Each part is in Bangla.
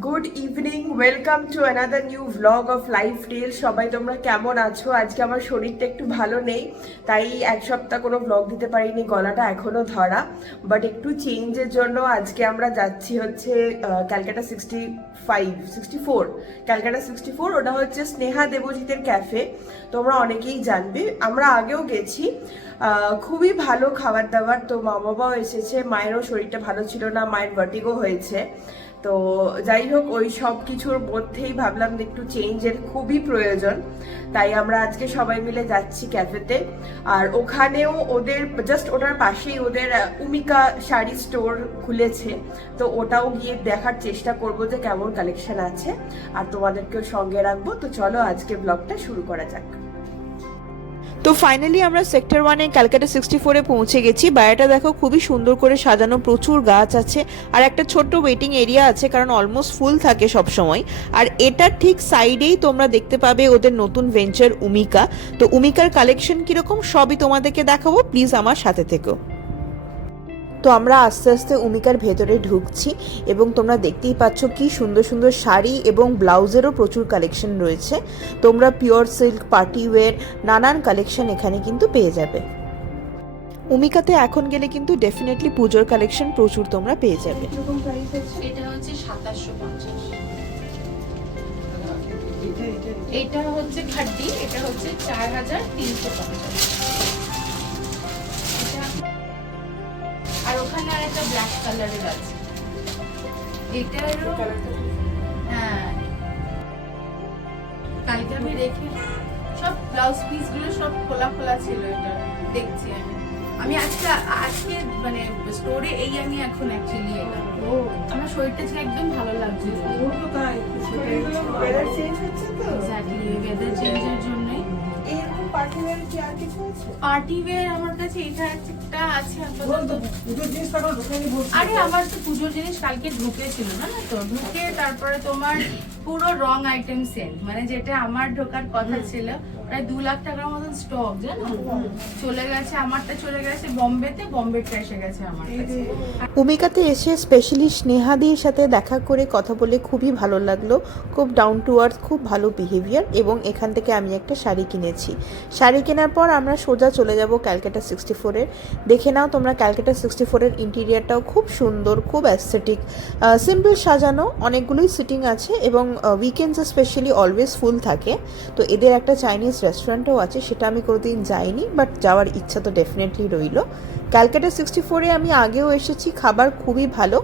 Good evening, welcome to another new vlog of life tale. সবাই তোমরা কেমন আছো? আজকে আমার শরীরটা একটু ভালো নেই, তাই এক সপ্তাহ কোনো ভ্লগ দিতে পারিনি, গলাটা এখনও ধরা। বাট একটু চেঞ্জের জন্য আজকে আমরা যাচ্ছি হচ্ছে ক্যালকাটা 64 ক্যালকাটা 64। ওটা হচ্ছে স্নেহা দেবজিতের ক্যাফে। তোমরা অনেকেই জানবে, আমরা আগেও গেছি। খুবই ভালো খাবার দাবার। তো মা বাবাও এসেছে, মায়েরও শরীরটা ভালো ছিল না, মায়ের ভার্টিগো হয়েছে। তো যাই হোক, ওই সব কিছুর মধ্যেই ভাবলাম যে একটু চেঞ্জের খুবই প্রয়োজন, তাই আমরা আজকে সবাই মিলে যাচ্ছি ক্যাফেতে। আর ওখানেও ওদের জাস্ট ওটার পাশেই ওদের উমিকা শাড়ি স্টোর খুলেছে, তো ওটাও গিয়ে দেখার চেষ্টা করব যে কেমন কালেকশন আছে, আর তোমাদেরকেও সঙ্গে রাখবো। তো চলো আজকে ব্লগটা শুরু করা যাক। তো ফাইনালি আমরা সেক্টর 1-এ ক্যালকাটা 64-এ পৌঁছে গেছি। বাইরেটা দেখো, খুবই সুন্দর করে সাজানো, প্রচুর গাছ আছে আর একটা ছোট্ট ওয়েটিং এরিয়া আছে, কারণ অলমোস্ট ফুল থাকে সব সময়। আর এটার ঠিক সাইডেই তোমরা দেখতে পাবে ওদের নতুন ভেঞ্চার উমিকা। তো উমিকার কালেকশন কিরকম সবই তোমাদেরকে দেখাবো, প্লিজ আমার সাথে থেকো। তো আমরা আস্তে আস্তে উমিকার ভেতরে ঢুকছি এবং তোমরা দেখতেই পাচ্ছ কি সুন্দর সুন্দর শাড়ি এবং ব্লাউজেরও প্রচুর কালেকশন রয়েছে। তোমরা পিওর সিল্ক, পার্টি ওয়্যার, নানান কালেকশন এখানে কিন্তু পেয়ে যাবে। উমিকাতে এখন গেলে কিন্তু ডেফিনেটলি পুজোর কালেকশন প্রচুর তোমরা পেয়ে যাবে। এটা হচ্ছে 2750, এটা হচ্ছে খাড্ডি, এটা হচ্ছে 4350। আর ওখানে আর একটা ব্ল্যাক কালারের আছে, এটারও। হ্যাঁ, কালকে আমি রেখে সব ব্লাউজ পিস গুলো সব খোলা খোলা ছিল, এটা দেখছি আমি আজকে মানে স্টোরে এই আমি এখন অ্যাকচুয়ালি এলাম। আমার শরীরটা ছিল একদম ভালো লাগছে। ওয়েদার চেঞ্জ হচ্ছে তো, এক্স্যাক্টলি ওয়েদার চেঞ্জের জন্যই। এরকম পার্টি ওয়্যার কি আর কিছু আছে? পার্টি ওয়্যার আমার কাছে এটা একটা আছে আপাতত। আরে আমার তো পুজোর জিনিস কালকে ঢুকেছিল না, তো ঢুকে তারপরে তোমার পুরো রং আইটেম সেল, মানে যেটা আমার ঢোকার কথা ছিল প্রায় 2 লাখ টাকার মতন স্টক, জানো চলে গেছে। আমারটা চলে গেছে বোম্বেতে, বোম্বেটা এসে গেছে আমার কাছে। উমিকাতে এসে স্পেশালি স্নেহাদির সাথে দেখা করে কথা বলে খুবই ভালো লাগলো। খুব ডাউন টু আর্থ, খুব ভালো বিহেভিয়ার। এবং এখান থেকে আমি একটা শাড়ি কিনেছি। শাড়ি কেনার পর আমরা সোজা চলে যাব ক্যালকাটা 64-এর। দেখে নাও তোমরা, ক্যালকাটা 64-এর ইন্টেরিয়ারটাও খুব সুন্দর, খুব অ্যাস্থেটিক, সিম্পল সাজানো, অনেকগুলোই সিটিং আছে এবং উইকেন্ডসে স্পেশালি অলওয়েজ ফুল থাকে। তো এদের একটা চাইনিজ রেস্টুরেন্টও আছে, সেটা আমি কোনোদিন যাইনি, বাট যাওয়ার ইচ্ছা তো ডেফিনেটলি রইল। ক্যালকাটা 64-এ আমি আগেও এসেছি, খাবার খুবই ভালো।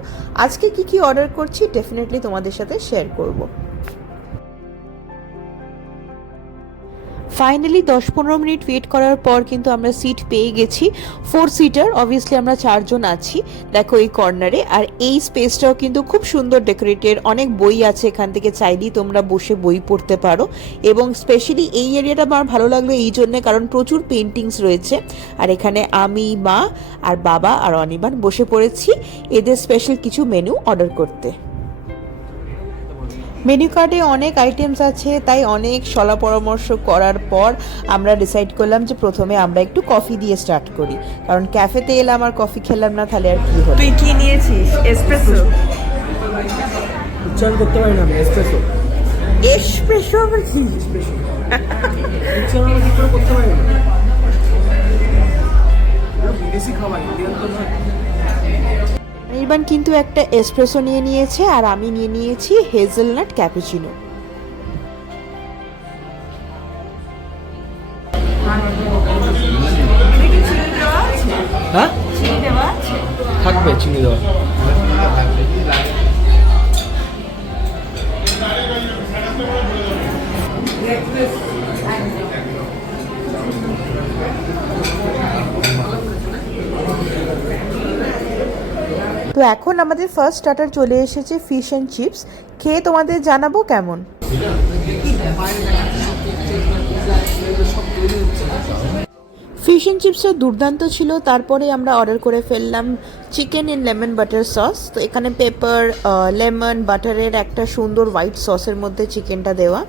আজকে কি কি অর্ডার করছি ডেফিনেটলি তোমাদের সাথে শেয়ার করব। ফাইনালি 10-15 মিনিট ওয়েট করার পর কিন্তু আমরা সিট পেয়ে গেছি। 4 সিটার, অবভিয়াসলি আমরা 4 জন আছি। দেখো এই কর্নারে, আর এই স্পেসটাও কিন্তু খুব সুন্দর ডেকোরেটেড। অনেক বই আছে, এখান থেকে চাইলেই তোমরা বসে বই পড়তে পারো। এবং স্পেশালি এই এরিয়াটা আমার ভালো লাগলো এই জন্যে, কারণ প্রচুর পেন্টিংস রয়েছে। আর এখানে আমি, মা আর বাবা আর অনির্বাণ বসে পড়েছি এদের স্পেশাল কিছু মেনু অর্ডার করতে। মেনু কার্ডে অনেক আইটেমস আছে, তাই অনেক সলা পরামর্শ করার পর আমরা ডিসাইড করলাম যে প্রথমে আমরা একটু কফি দিয়ে স্টার্ট করি, কারণ ক্যাফেতে এলাম আর কফি খেলাম না, তাহলে আর কি হলো। তুই কি নিয়েছিস? এসপ্রেসো? উচ্চারণ করতে পারি না, এসপ্রেসো। এসপ্রেসো আবার কি? উচ্চারণ কি করে করতে পারি না, বিদেশি খাবার, ইন্ডিয়ান তো নয়। নির্বাণ কিন্তু একটা এসপ্রেসো নিয়ে নিয়েছে আর আমি নিয়ে নিয়েছি হেজেলনাট ক্যাপুচিনো। হ্যাঁ, থাকবে চিনি দেওয়া। তো এখন আমাদের ফার্স্ট স্টার্টার চলে এসেছে, ফিশ অ্যান্ড চিপস। খেয়ে তোমাদের জানাবো কেমন। ফিশ অ্যান্ড চিপসটা দুর্দান্ত ছিল। তারপরে আমরা অর্ডার করে ফেললাম chicken in lemon butter sauce. তো এখানে পেপার, লেমন, বাটারের একটা সুন্দর হোয়াইট সসের মধ্যে চিকেনটা দেওয়া,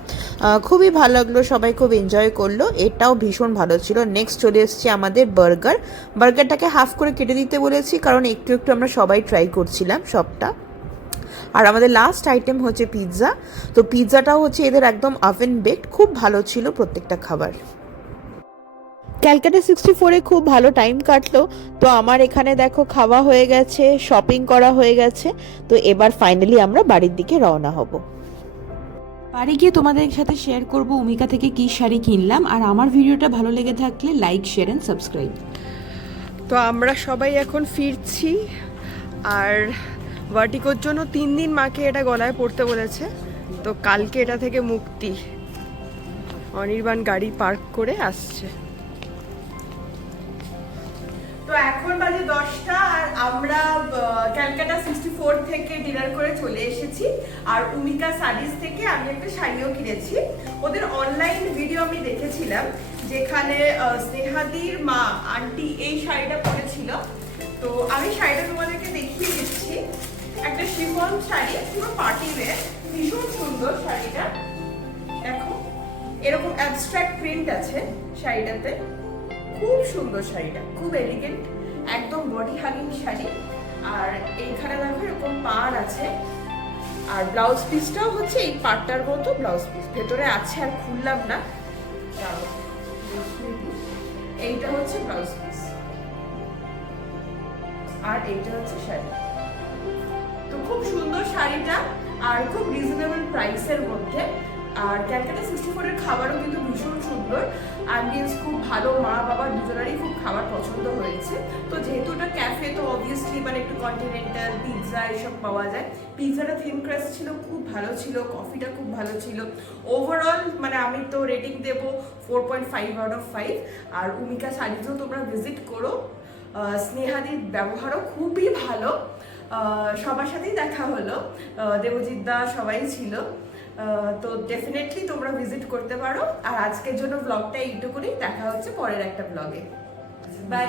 খুবই ভালো লাগলো, সবাই খুব এনজয় করলো, এটাও ভীষণ ভালো ছিল। নেক্সট চলে এসেছে আমাদের বার্গারটাকে হাফ করে কেটে দিতে বলেছি, কারণ একটু একটু আমরা সবাই ট্রাই করছিলাম সবটা। আর আমাদের লাস্ট আইটেম হচ্ছে পিৎজা। তো পিৎজাটাও হচ্ছে এদের একদম ওভেন বেকড, খুব ভালো ছিল প্রত্যেকটা খাবার। ক্যালকাটা 64-এ খুব ভালো টাইম কাটলো। তো আমার এখানে দেখো খাওয়া হয়ে গেছে, শপিং করা হয়ে গেছে। তো এবার ফাইনালি আমরা বাড়ির দিকে রওনা হব। বাড়ি গিয়ে তোমাদের সাথে শেয়ার করব উমিকা থেকে কি শাড়ি কিনলাম। আর আমার ভিডিওটা ভালো লেগে থাকলে লাইক, শেয়ার অ্যান্ড সাবস্ক্রাইব। তো আমরা সবাই এখন ফিরছি, আর ভার্টিকোর জন্য 3 দিন মাকে এটা গলায় পড়তে বলেছে। তো কালকে এটা থেকে মুক্তি। অনির্বাণ গাড়ি পার্ক করে আসছে। তো এখন বাজে 10টা, আর আমরা ক্যালকাটা 64 থেকে ডিনার করে চলে এসেছি। আর উমিকা শাড়িজ থেকে আমি একটা শাড়িও কিনেছি। ওদের অনলাইন ভিডিও আমি দেখেছিলাম, যেখানে স্নেহাদির মা আন্টি এই শাড়িটা পরেছিল। তো আমি শাড়িটা তোমাদেরকে দেখিয়ে দিচ্ছি। একটা শিফন শাড়ি, পুরো পার্টি ওয়্যার, ভীষণ সুন্দর শাড়িটা। দেখো এরকম অ্যাবস্ট্রাক্ট প্রিন্ট আছে শাড়িটাতে, খুব সুন্দর শাড়িটা, খুব এলিগেন্ট, একদম বডি হাগিং শাড়ি। আর এইখানে দেখো এরকম পাড় আছে, আর ব্লাউজ পিসটাও হচ্ছে এই পাড়টার মতো ব্লাউজ পিস ভেতরে আছে, আর খুললাম না। এইটা হচ্ছে ব্লাউজ পিস, আর এইটা হচ্ছে শাড়ি। তো খুব সুন্দর শাড়িটা, আর খুব রিজনেবল প্রাইসের মধ্যে। আর ক্যালকাটা 64 এর খাবারও কিন্তু ভীষণ সুন্দর, অ্যাম্বিয়েন্স খুব ভালো, মা বাবা দুজনেরই খুব খাবার পছন্দ হয়েছে। তো যেহেতু ওটা ক্যাফে, তো অবভিয়াসলি মানে একটু কন্টিনেন্টাল পিৎজা এসব পাওয়া যায়। পিৎজাটা থিন ক্রাস্ট ছিল, খুব ভালো ছিল, কফিটা খুব ভালো ছিল। ওভারঅল মানে আমি তো রেটিং দেবো 4.5 আউট অফ 5। আর উমিকা শাড়িতেও তোমরা ভিজিট করো। স্নেহাদির ব্যবহারও খুবই ভালো, সবার সাথেই দেখা হলো, দেবজিৎ দা সবাই ছিল। তো ডেফিনেটলি তোমরা ভিজিট করতে পারো। আর আজকের জন্য ব্লগটা এইটুকুনি, দেখা হচ্ছে পরের একটা ব্লগে। বাই।